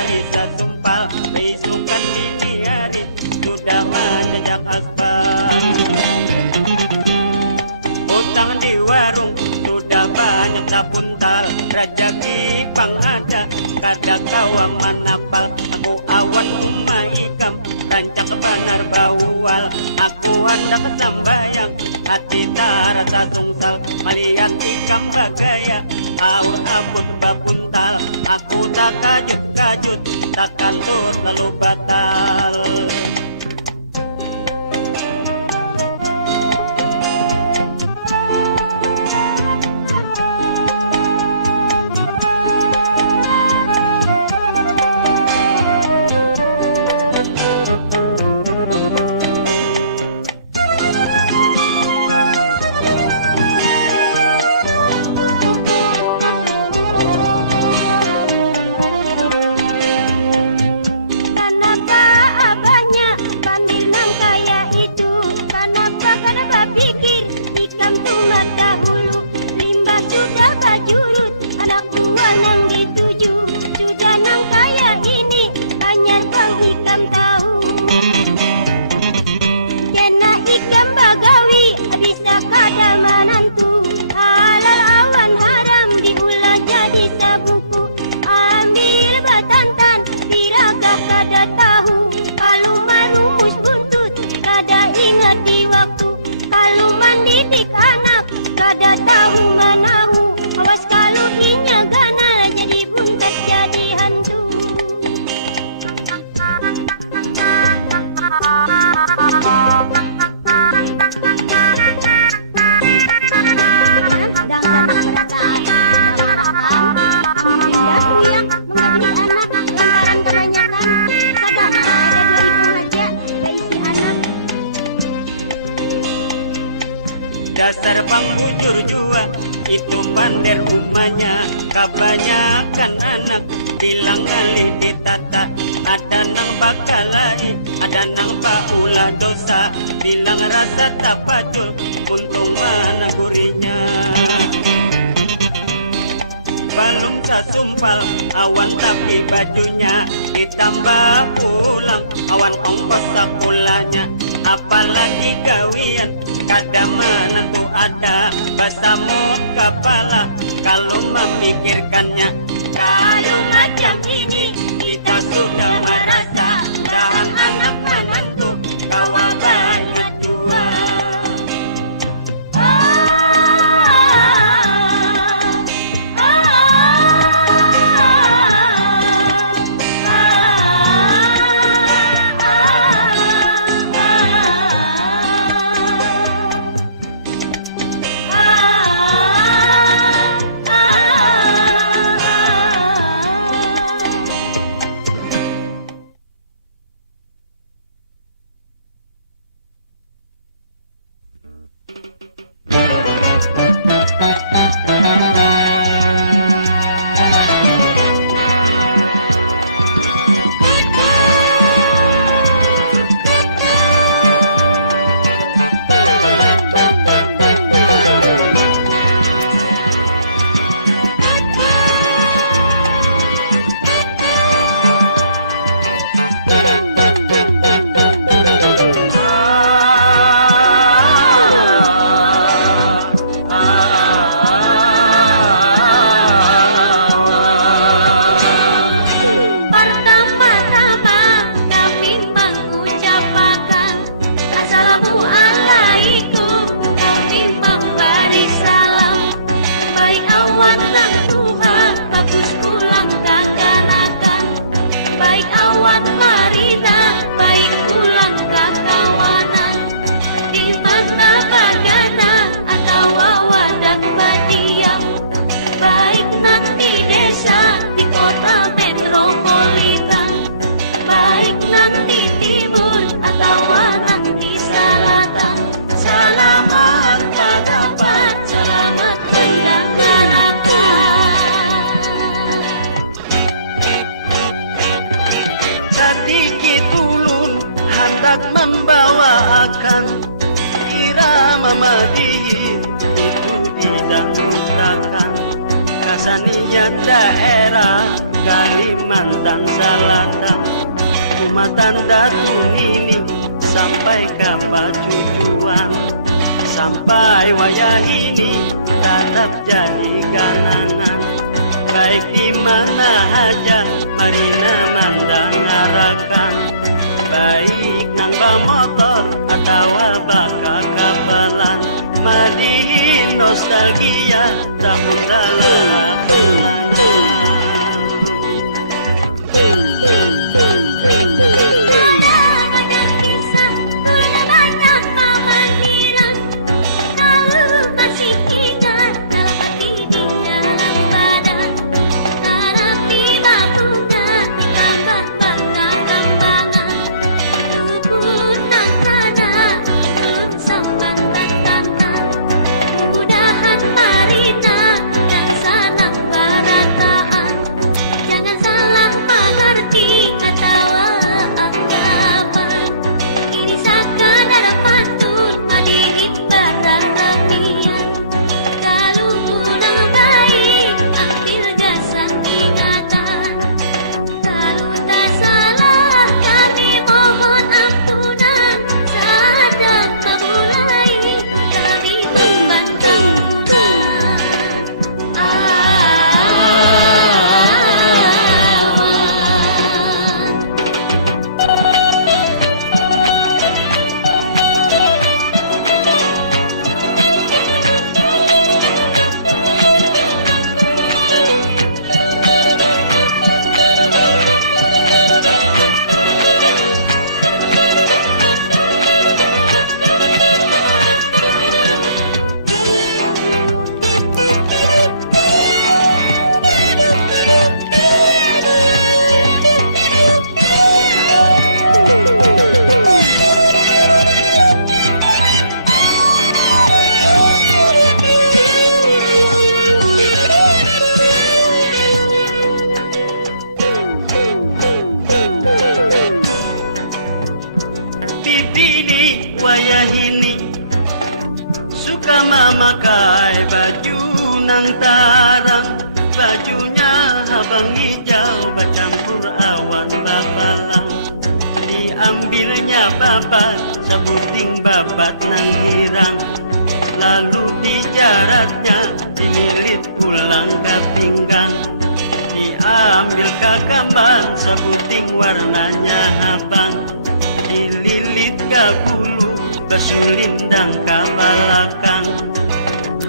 Marisa sumpah besukan dini hari sudah menjejak aspal. Utang di warung sudah banyak tak puntal, rezeki pang ada kada kawan manapal. Aku awan maikam rancang kebanar bawal, aku hendak sambayang hati tak rasa sungsal. Melihat ikam bagaya awur-awur bapuntal, aku tak kajut-kajut tak kantur lalu batal. Dasar bang bujur jua itu pander rumahnya, kebanyakan anak bilang kali ditata. Ada nang bakal lari, ada nang paulah dosa, bilang rasa tak pacul untung mana gurinya. Balung sasumpal awan tapi bajunya, ditambah pulang awan ongkos sekolahnya. Apalagi gawian kada menentu ada, basamut kepala kalau memikirkannya. Kalau macam ini kita sudah merasa dahan anak menentu kawan banyak tua. daerah Kalimantan Selatan. ladang. Rumah tanda ini sampai kapan cucuan, sampai wayah ini tetap jadi kenangan. Baik di mana aja marina mandangarakan, baik nang motor atau bakal kapalan, madihin nostalgia tahun dalam. Memakai baju nang tarang, bajunya abang hijau bercampur awan babalang. Diambilnya babat sebuting babat nang hirang, lalu dijaratnya dililit pulang ke pinggang. Diambil kakamban sebuting warnanya abang, dililit ke bulu besulindang ke belakang.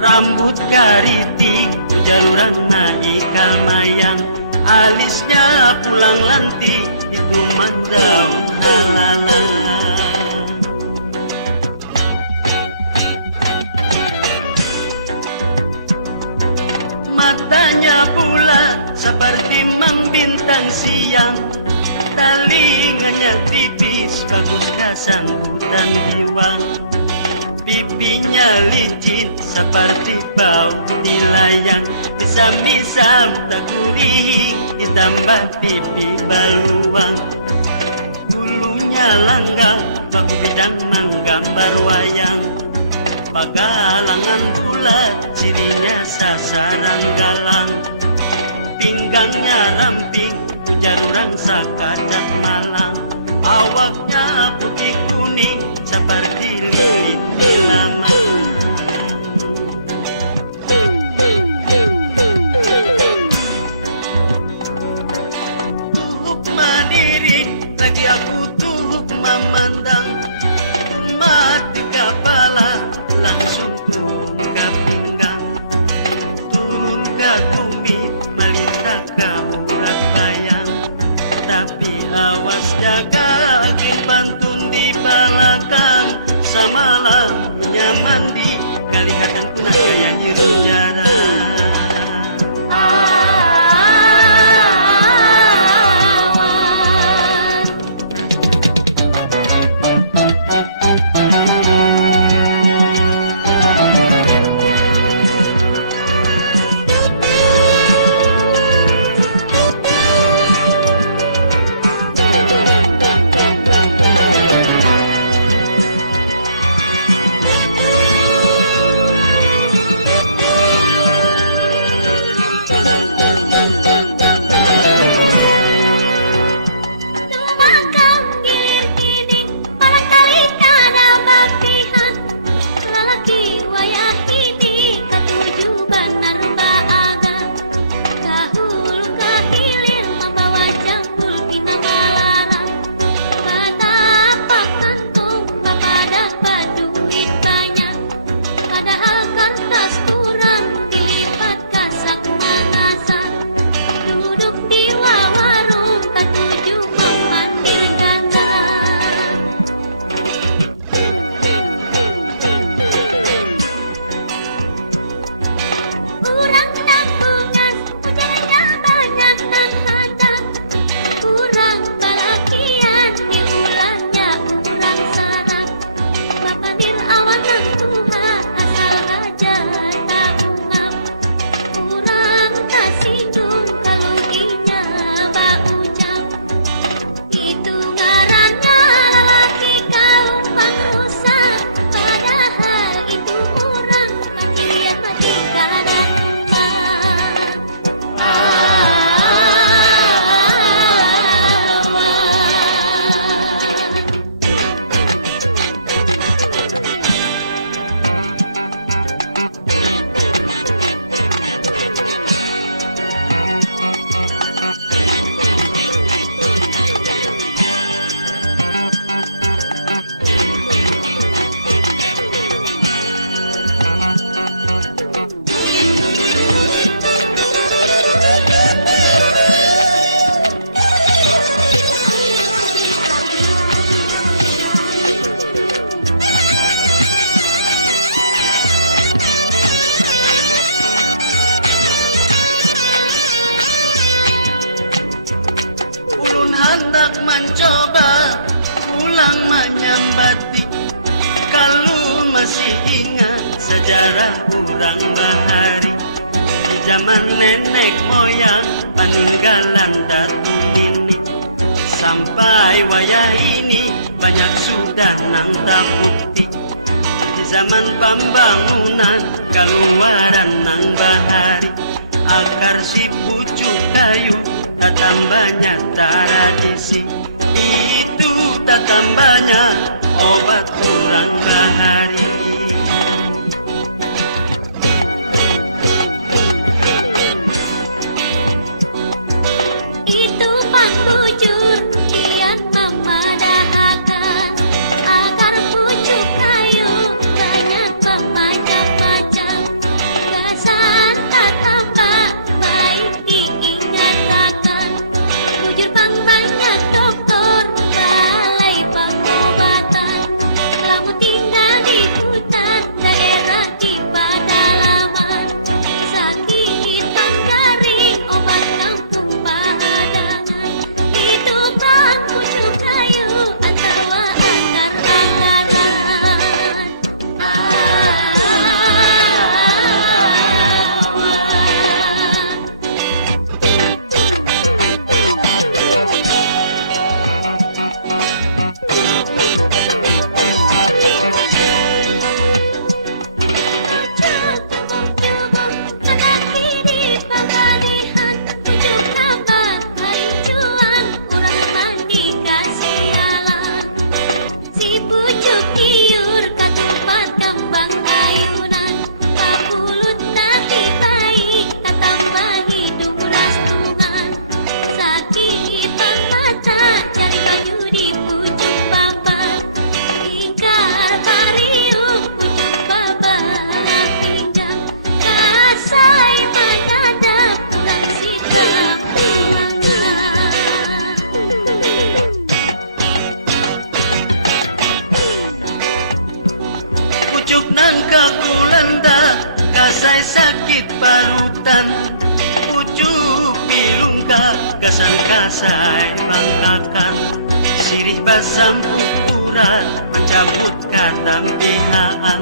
Rambut kariting jaluran naikal mayang, alisnya pulang lantik itu daun alala. Matanya bulat seperti membintang siang, telinganya tipis bagus kasangkutan diwang. Pipinya licin seperti bau dilayang, bisa-bisa tak kuning ditambah pipi baluang. Bulunya langgang, bak bidang menggambar wayang, pagalangan bulat, cirinya sasaran galang. Pinggangnya ramping, jarurang saka dan malang, awaknya putih kuning seperti Sampai waya ini banyak sudah nang terbukti. Di zaman pembangunan keluaran nang bahari, akar si pucuk kayu tak tambahnya tradisi. Itu tak tambahnya obat kurang bahari. Kasai mengakar sirih basam ukuran mencabut katambihaan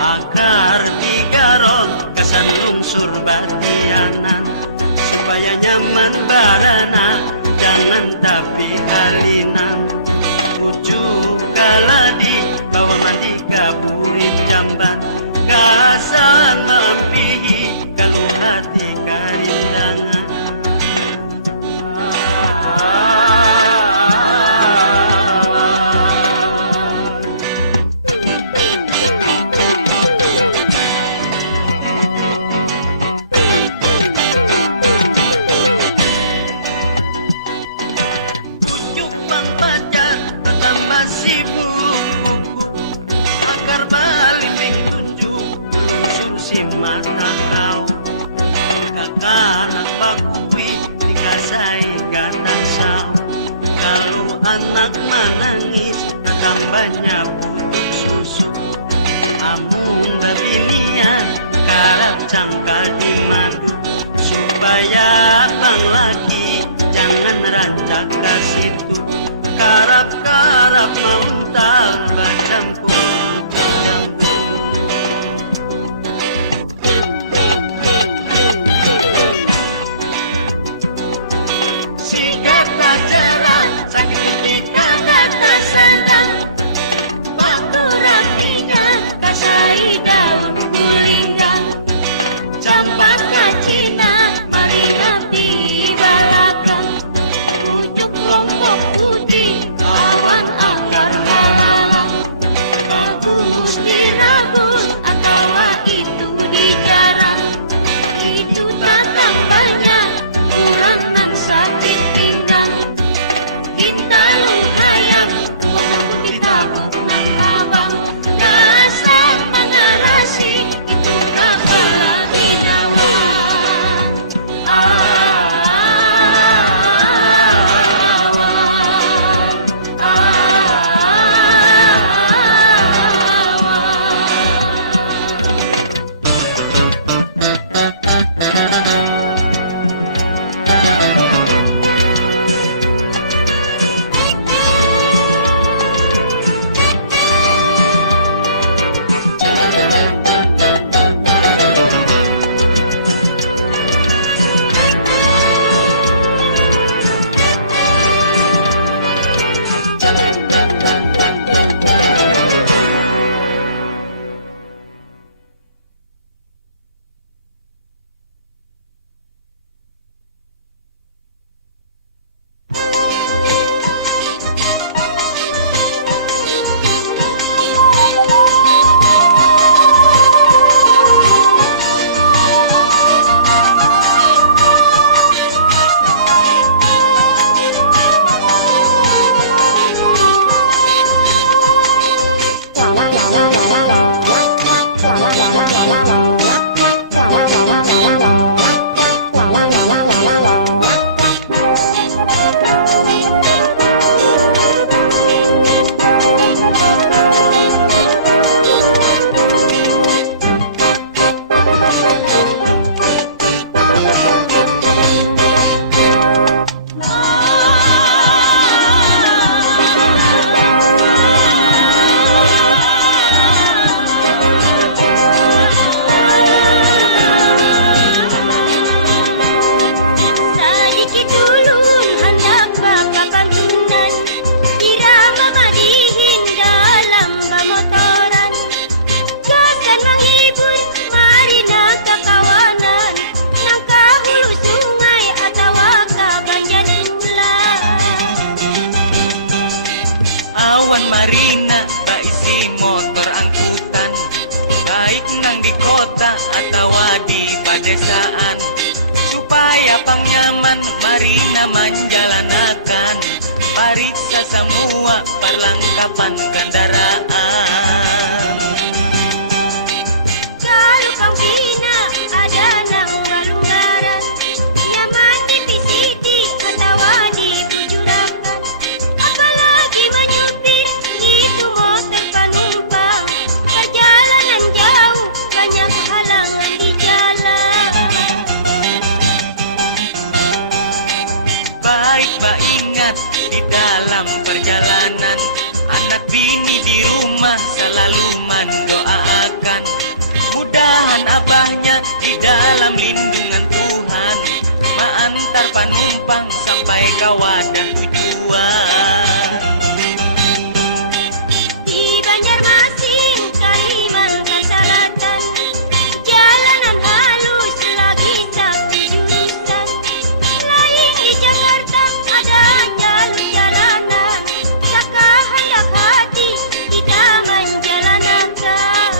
akar digarong kesan lungsur batianan supaya nyaman barana jangan tapi halinan pucuk kaladi bawa mandi kapurit jamban kasan mapihi ganggu hati karindangan. dipariksa semua perlengkapan kendaraan. Kalau kau bina ada nang balunggaran, nyaman di PCD atau di Pujurakan. Apalagi menyupir itu motor penumpang, perjalanan jauh banyak halangan di jalan. Baik-baik ingat di dalam perjalanan, anak bini di rumah selalu mendoakan, mudahan abahnya di dalam lindungan Tuhan, mengantar penumpang sampai ke wadah tujuan. Di Banjarmasin, Kalimantan Selatan, jalanan halus lagi tapi jurusan. Lain di Jakarta ada jalur jalanan, tak hendak hati kita menjalankan.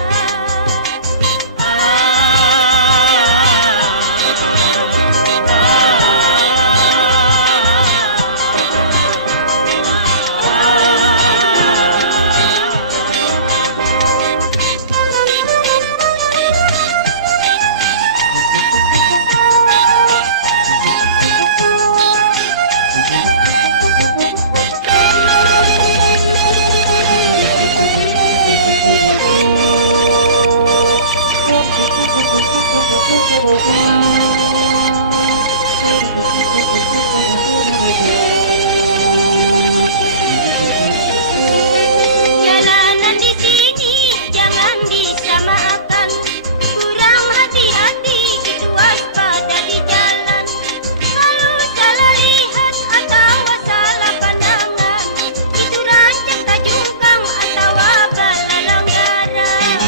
Jalanan di sini jangan disamakan, kurang hati-hati itu waspada di jalan. Kalau salah lihat atau salah pandangan, itu rancang tajungkang atau belalanggaran.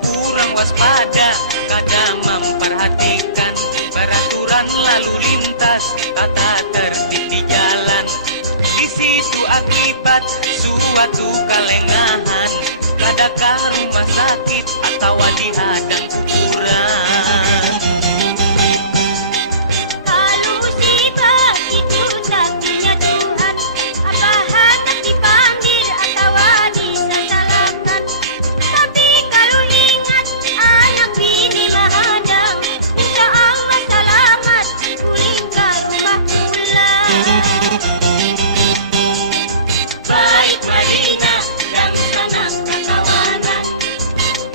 Kurang waspada, kadang memperhatikan peraturan lalu lintas, tata tertib di jalan. Di situ akibat suatu kelengahan, kadangkah rumah sakit atau dihadang kuburan. Kalau musibah itu takdirnya Tuhan, apa hendak dipanggil atau disalahkan. Tapi kalau ingat anak bini menghadang, insya Allah selamat pulang ke rumah pulang. Baik Marina dan sanak kawanan,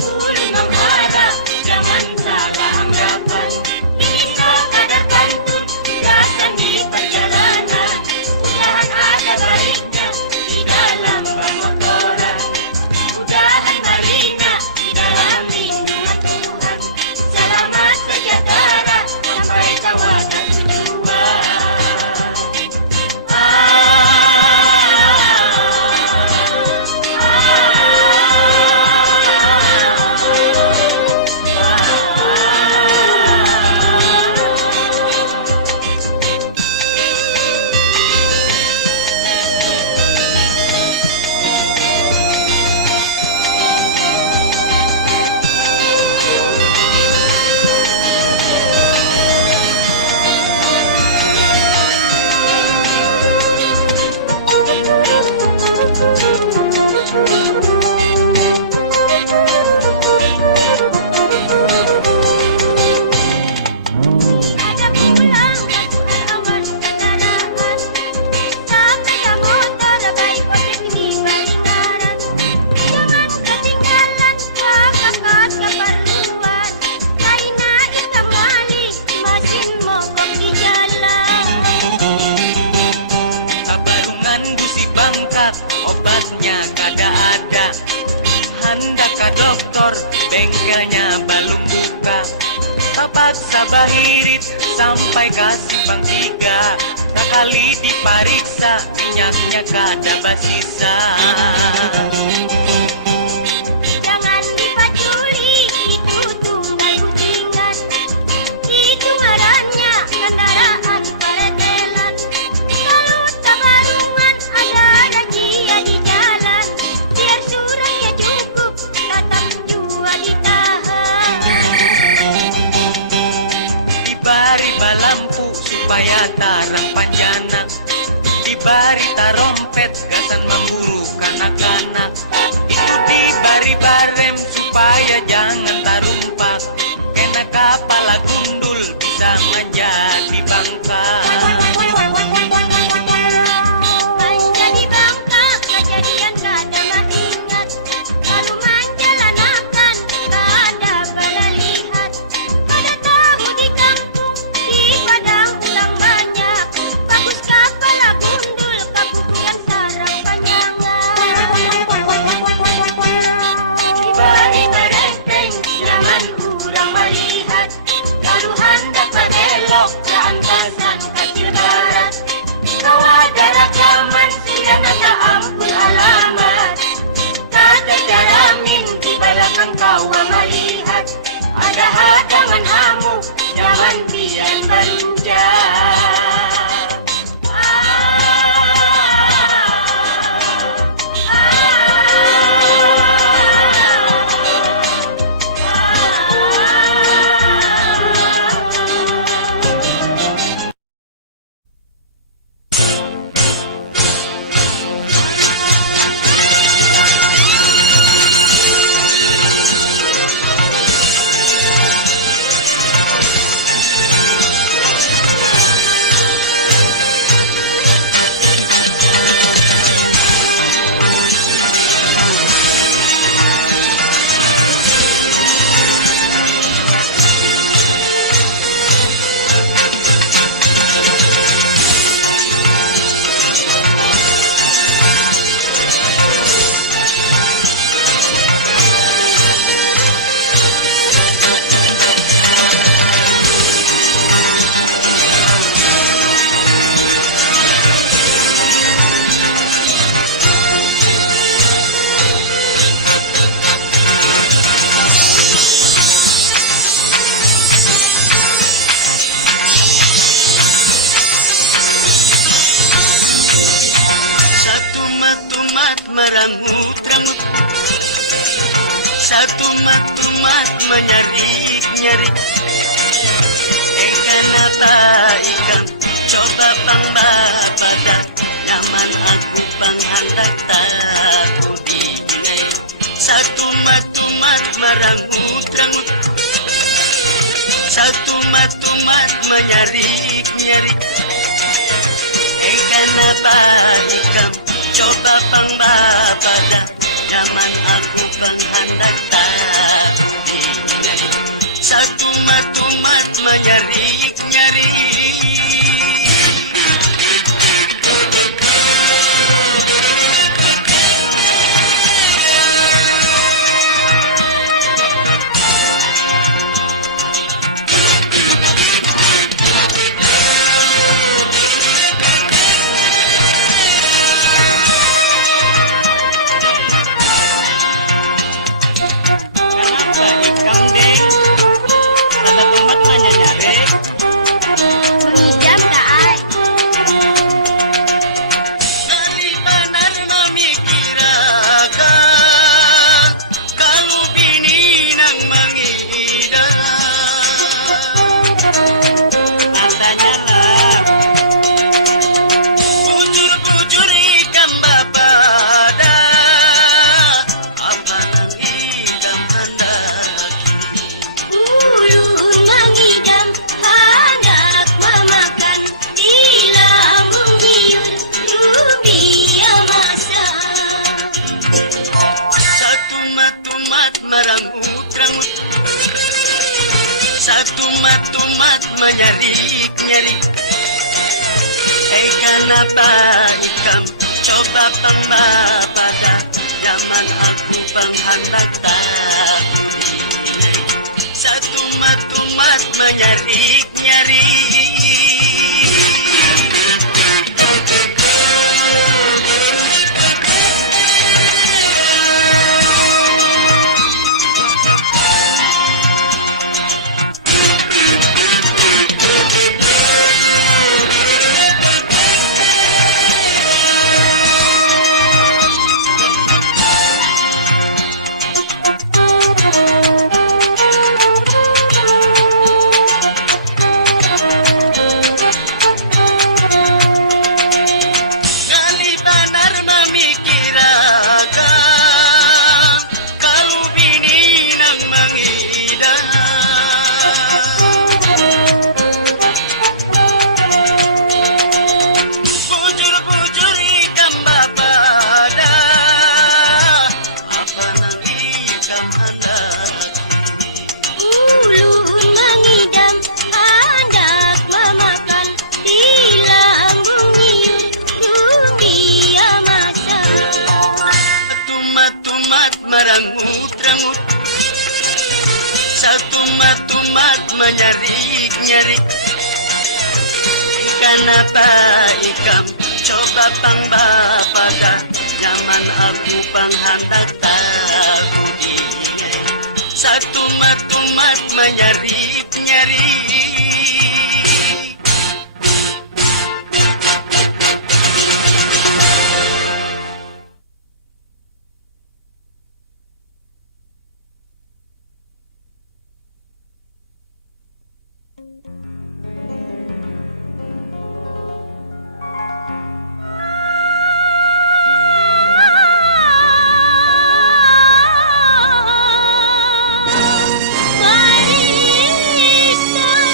ulun menghadap jangan salah anggapan. Ini sekadar pantun gasan di perjalanan, mudahan ada baiknya di dalam pemotoran. Mudahan Marina di dalam lindungan Tuhan, selamat sejahtera sampai ke wadah tujuan. Ada pulang lakukan aman kendaraan, sampai ke motor baik ojek di Balinggaran. Jangan ketinggalan kakak keperluan, lainnya ikan wali mesin mogok di jalan. Kabarungan gusi bangkak, obatnya kada ada. Hendak ke dokter, bengkelnya belum buka. Terpaksa bahirit sampai ke Simpang 3. Tak kali dipariksa, minyaknya kada basisa. Jangan dipaculi, itu tunggal kucingan. Itu ngarannya kendaraan peretelan. Kalau tabarungan ada razia di jalan, biar suratnya cukup, tetap jua ditahan. Dibari balampu supaya tarang panjana, Itu dibari barem supaya jangan tarumpak. Kena kepala gundul bisa menjadi bangka. Menjadi bangka kejadian kada mengingat. Lalu menjalanakan kada pada lihat. Pada tahu di kampung di padang ulang banyak. Bagus kepala gundul kapukuyan sarang panjangan. Dibari berenteng jangan kurang melihat. Lalu hendak berbelok ke antasan kecil barat. Kau ada rakaman siang tak ampun alamat. Kata jaramin di belakang kau melihat. Ada hadangan hamuk jangan pian berujar. Satu mat menyarik-nyarik. Dengan apa ikan coba bang bapada. Nyaman aku bang handak takut dijingai. Satu mat merangut-rangut. Satu mat menyarik-nyarik. Dengan apa ikan coba bang bapada. Nyaman aku bang handak takut dijingai. Satu mat menyarik-nyarik. Kenapa ikam deng? Ada tempat menyanyi. Idam tak ai. Nalibanan memikirakan kalau bini nang mengidam. Katanya lah bujur-bujur ikan bapada. Apa nang idam hendak Ulun mengidam hendak memakan. Di lambung nyiun rubia masak. satu mat merangut-rangut. Satu mat menyarik-nyarik. Kenapa ikam coba pembapada. Nyaman aku bang handak takut dijingai. Satu mat menyarik-nyarik. hendak tahu diri satu matumat menyari. Marista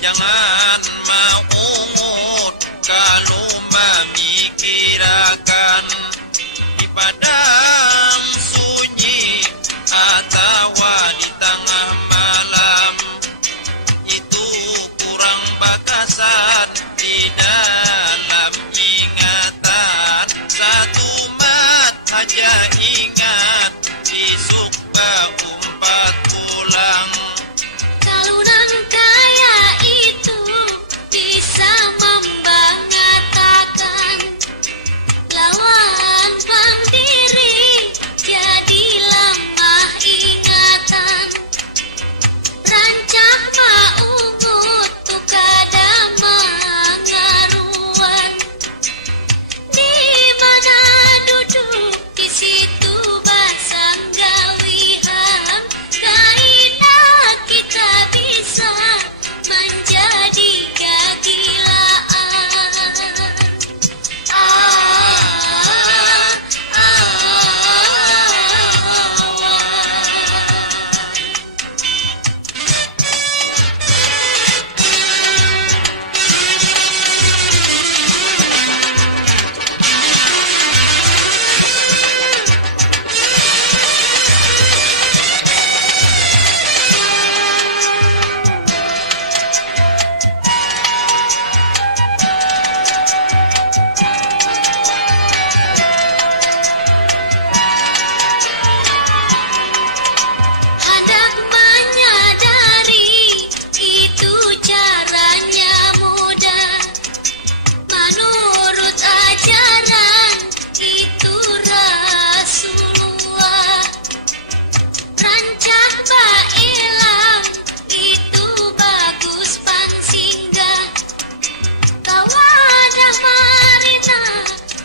Jangan mengungut kalau memikirkan di padang sunyi atau di tengah malam. Itu kurang bakasan di dalam ingatan. Satu mat aja ingat, besok umpat pulang. Kalau nang kaya itu bisa membanggakan, lawan bang diri jadi lemah ingatan. Rancak maungut tu kada mengaruan, di mana duduk di situ basang gawian. Kaidah kita bisa menjadi kegilaan. Hendak menyadari itu caranya mudah. Menurut ajaran itu Rasulullah. Rancak bailang itu bagus pansinggah. Kawadah marina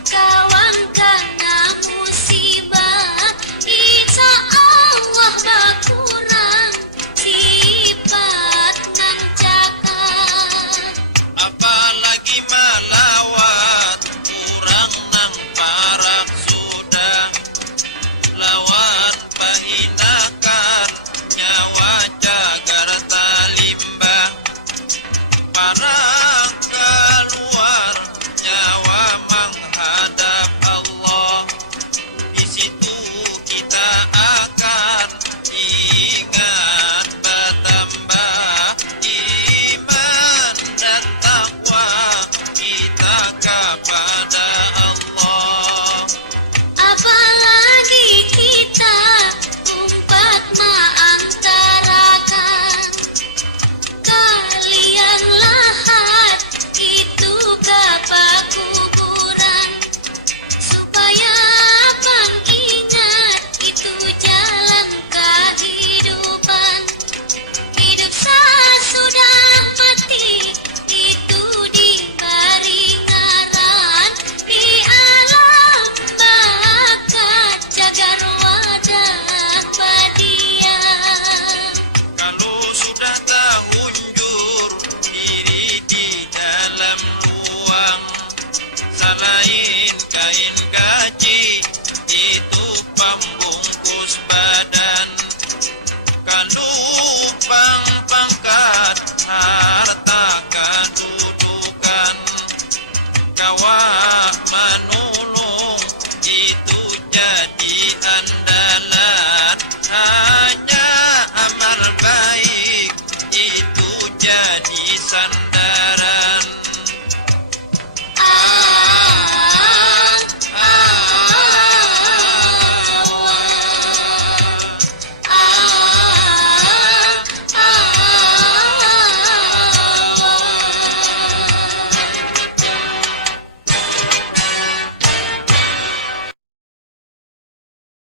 kawan kena musibah. Insya Allah bakurang sifat nang cakap. Apalagi malawat kurang nang parak sudah. Lawan pahinakan nyawa jagar talimbah. Para keluar nyawa menghadap Allah. Di situ kita akan ingat bertambah iman dan takwa kita kepada Allah. Apalagi kita umpat mengantarakan, kalian lahat itu gapa kuburan. Supaya mengingat itu jalan kehidupan. Hidup sesudah mati itu diberi ngaran. Di alam bakat jagar wadah padian. Kalau sudah terhunjur diri di dalam ruang, selain kain gaji